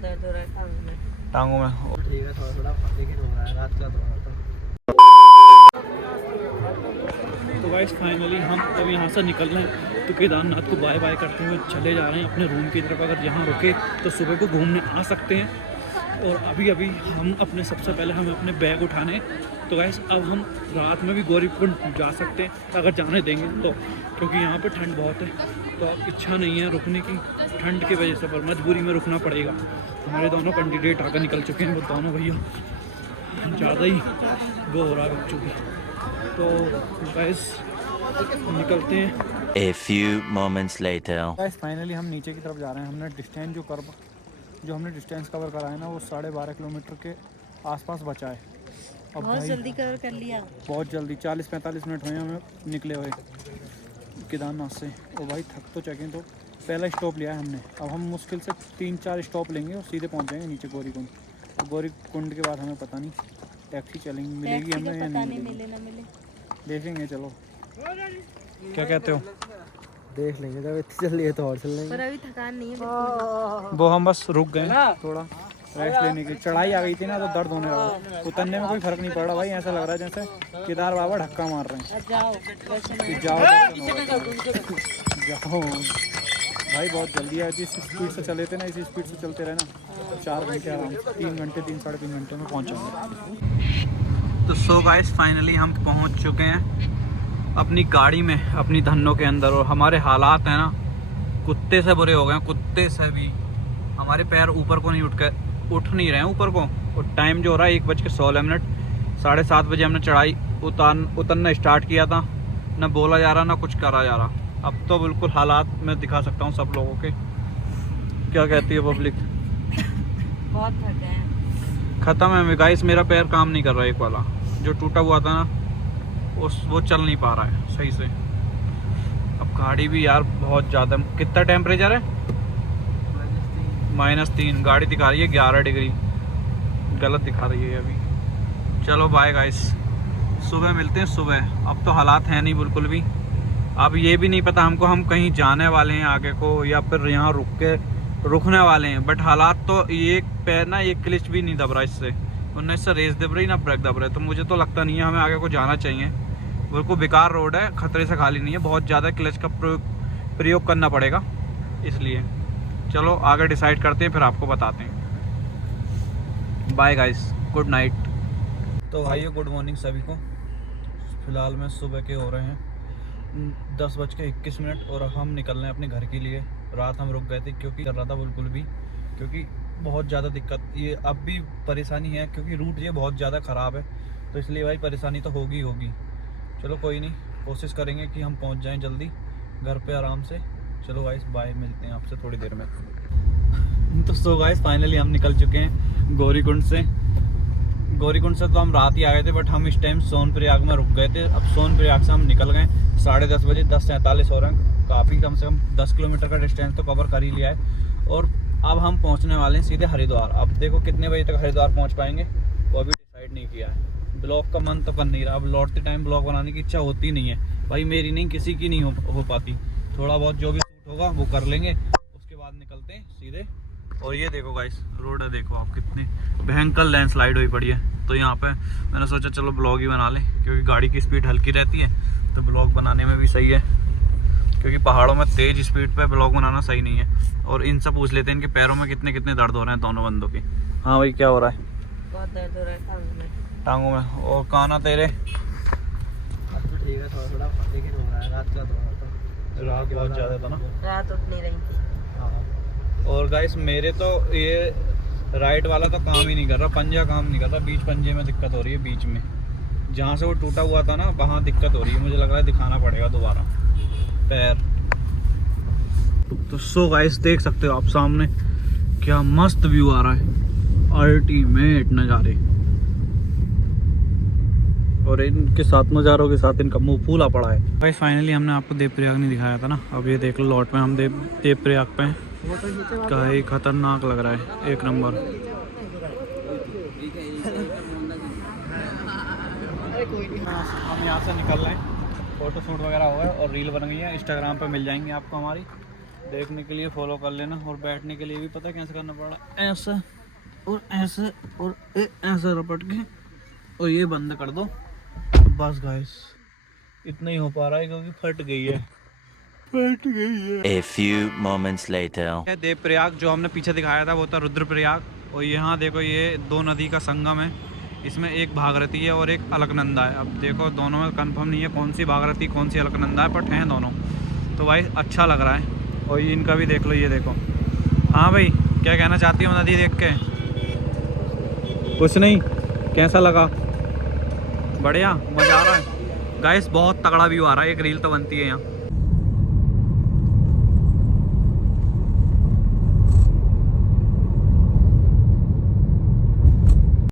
दर्द हो रहा है टांगों में। ठीक है, थोड़ा थोड़ा लेकिन हो रहा है रात का तो गाइस फाइनली हम अब यहाँ से निकल रहे हैं, तो केदारनाथ को बाय बाय करते हुए चले जा रहे हैं अपने रूम की तरफ। अगर यहाँ रुके तो सुबह को घूमने आ सकते हैं। और अभी अभी हम अपने सबसे पहले हमें अपने बैग उठाने। तो गाइस अब हम रात में भी गौरीकुंड जा सकते हैं अगर जाने देंगे तो, क्योंकि यहाँ पे ठंड बहुत है। तो अब इच्छा नहीं है रुकने की ठंड की वजह से, पर मजबूरी में रुकना पड़ेगा। हमारे दोनों कैंडिडेट आकर निकल चुके हैं, वो दोनों भैया ज़्यादा ही वो हो रहा है बच्चों की। तो गाइस निकलते हैं। A few moments later. Guys finally हम नीचे की तरफ जा रहे हैं। हमने डिस्टेंस कवर करा है ना, वो 12.5 किलोमीटर के आसपास बचा है। अब बहुत जल्दी कवर कर लिया, बहुत जल्दी 40-45 मिनट हुए हमें निकले हुए केदारनाथ से। और भाई थक तो चुके हैं, तो पहला स्टॉप लिया है हमने। अब हम मुश्किल से 3-4 स्टॉप लेंगे और सीधे पहुंच जाएंगे नीचे गौरीकुंड। और गौरीकुंड के बाद हमें पता नहीं टैक्सी चलेंगे, मिलेगी हमें या नहीं मिले ना मिले देखेंगे। चलो क्या कहते हो? देख लेंगे, जब इतनी जल्दी है तो और चल लेंगे। पर अभी थकान नहीं है बिल्कुल। वो हम बस रुक गए थोड़ा रेस्ट लेने की। चढ़ाई आ गई थी ना, तो दर्द होने लगा। उतरने में कोई फर्क नहीं पड़ रहा भाई, ऐसा लग रहा है जैसे केदार बाबा धक्का मार रहे हैं। जाओ जाओ भाई, बहुत जल्दी है। जिस स्पीड से चले थे ना, इसी स्पीड से चलते रहे ना, 4 घंटे आराम से, 3 घंटे 3-3.5 घंटे में पहुँचाऊँगा। तो सो गाइस फाइनली हम पहुँच चुके हैं अपनी गाड़ी में, अपनी धन्नों के अंदर। और हमारे हालात हैं ना कुत्ते से बुरे हो गए हैं, कुत्ते से भी। हमारे पैर ऊपर को नहीं उठ नहीं रहे हैं ऊपर को। और टाइम जो हो रहा है 1:16। 7:30 बजे हमने चढ़ाई उतरना स्टार्ट किया था। ना बोला जा रहा ना कुछ करा जा रहा। अब तो बिल्कुल हालात मैं दिखा सकता हूँ सब लोगों के। क्या कहती है पब्लिक? बहुत थक गए हैं। ख़त्म है गाइस, मेरा पैर काम नहीं कर रहा। एक वाला जो टूटा हुआ था ना, वो चल नहीं पा रहा है सही से। अब गाड़ी भी यार बहुत ज़्यादा। कितना टेम्परेचर है? -3। गाड़ी दिखा रही है 11 डिग्री, गलत दिखा रही है अभी। चलो बाय गाइस, सुबह मिलते हैं सुबह। अब तो हालात हैं नहीं बिल्कुल भी। अब ये भी नहीं पता हमको हम कहीं जाने वाले हैं आगे को, या फिर यहाँ रुकने वाले हैं। बट हालात तो ये पैर ना, ये क्लिच भी नहीं दब रहा इससे। उन्हें इससे रेस दब रही ना ब्रेक दब रहे। तो मुझे तो लगता नहीं है हमें आगे को जाना चाहिए। बिल्कुल बेकार रोड है, खतरे से खाली नहीं है। बहुत ज़्यादा क्लच का प्रयोग करना पड़ेगा, इसलिए चलो आगे डिसाइड करते हैं, फिर आपको बताते हैं। Bye guys, good night. तो भाइयों गुड मॉर्निंग सभी को। फ़िलहाल में सुबह के हो रहे हैं 10:21 और हम निकल रहे हैं अपने घर के लिए। रात हम रुक गए थे क्योंकि कर रहा था बिल्कुल भी, क्योंकि बहुत ज़्यादा दिक्कत। ये अब भी परेशानी है क्योंकि रूट ये बहुत ज़्यादा ख़राब है, तो इसलिए भाई परेशानी तो होगी होगी। चलो कोई नहीं, कोशिश करेंगे कि हम पहुंच जाएं जल्दी घर पे आराम से। चलो गाइस बाय, मिलते हैं आपसे थोड़ी देर में। तो सो गाइस फाइनली हम निकल चुके हैं गौरीकुंड से। गौरीकुंड से तो हम रात ही आ गए थे, बट हम इस टाइम सोनप्रयाग में रुक गए थे। अब सोनप्रयाग से हम निकल गए 10:30 बजे। 10:47 हो रहे हैं। काफ़ी कम से कम 10 किलोमीटर का डिस्टेंस तो कवर कर ही लिया है। और अब हम पहुंचने वाले हैं सीधे हरिद्वार। अब देखो कितने बजे तक हरिद्वार पहुंच पाएंगे वो अभी डिसाइड नहीं किया है। ब्लॉग का मन तो कर नहीं रहा। अब लौटते टाइम ब्लॉग बनाने की इच्छा होती नहीं है भाई, मेरी नहीं किसी की नहीं हो पाती। थोड़ा बहुत जो भी शूट होगा वो कर लेंगे, उसके बाद निकलते हैं सीधे। और ये देखो गाइस रोड है, देखो आप कितनी भयंकर लैंडस्लाइड हुई पड़ी है। तो यहाँ पे मैंने सोचा चलो ब्लॉग ही बना लें, क्योंकि गाड़ी की स्पीड हल्की रहती है तो ब्लॉग बनाने में भी सही है। क्योंकि पहाड़ों में तेज़ स्पीड पे ब्लॉग बनाना सही नहीं है। और इनसे पूछ लेते हैं इनके पैरों में कितने दर्द हो रहे हैं दोनों बंदों के। हाँ भाई क्या हो रहा है? बहुत दर्द हो रहा है टांगों में। और काना तेरे? अब तो ठीक है, थोड़ा थोड़ा लेकिन हो रहा है रात का तो। रात बहुत ज़्यादा था ना, रात उठ नहीं रही थी। हाँ। और गाइस मेरे तो ये राइट वाला तो काम ही नहीं कर रहा, पंजा काम नहीं कर रहा। बीच पंजे में दिक्कत हो रही है, बीच में जहाँ से वो टूटा हुआ था ना वहाँ दिक्कत हो रही है। मुझे लग रहा है दिखाना पड़ेगा दोबारा पैर। तो सो गाइस देख सकते हो आप सामने क्या मस्त व्यू आ रहा है, अल्टीमेट नज़ारे। और इनके साथ नज़ारों के साथ इनका मुंह फूला पड़ा है। भाई फाइनली हमने आपको देवप्रयाग नहीं दिखाया था ना, अब ये देख लो लौट में हम देवप्रयाग पे हैं। क्या ही खतरनाक लग रहा है, एक नंबर। हम यहाँ से निकल रहे हैं, फ़ोटो शूट वगैरह हुआ है और रील बन गई है, इंस्टाग्राम पे मिल जाएंगी आपको हमारी। देखने के लिए फॉलो कर लेना, और बैठने के लिए भी पता है कैसे करना पड़ा, ऐसे और ऐसे और ऐसे रपट के, और ये बंद कर दो बस गाइस। इतना ही हो पा रहा है क्योंकि फट गई है। A few moments later. Devprayag जो हमने पीछे दिखाया था वो था रुद्रप्रयाग, और यहाँ देखो ये दो नदी का संगम है, इसमें एक भागीरथी है और एक अलकनंदा है। अब देखो दोनों में कंफर्म नहीं है कौन सी भागीरथी कौन सी अलकनंदा है, बट हैं दोनों। तो भाई अच्छा लग रहा है, और ये इनका भी देख लो, ये देखो। हाँ भाई क्या कहना चाहती हो नदी देख के? कुछ नहीं, कैसा लगा? बढ़िया, मज़ा आ रहा है गाइस, बहुत तगड़ा व्यू आ रहा है, एक रील तो बनती है यहाँ।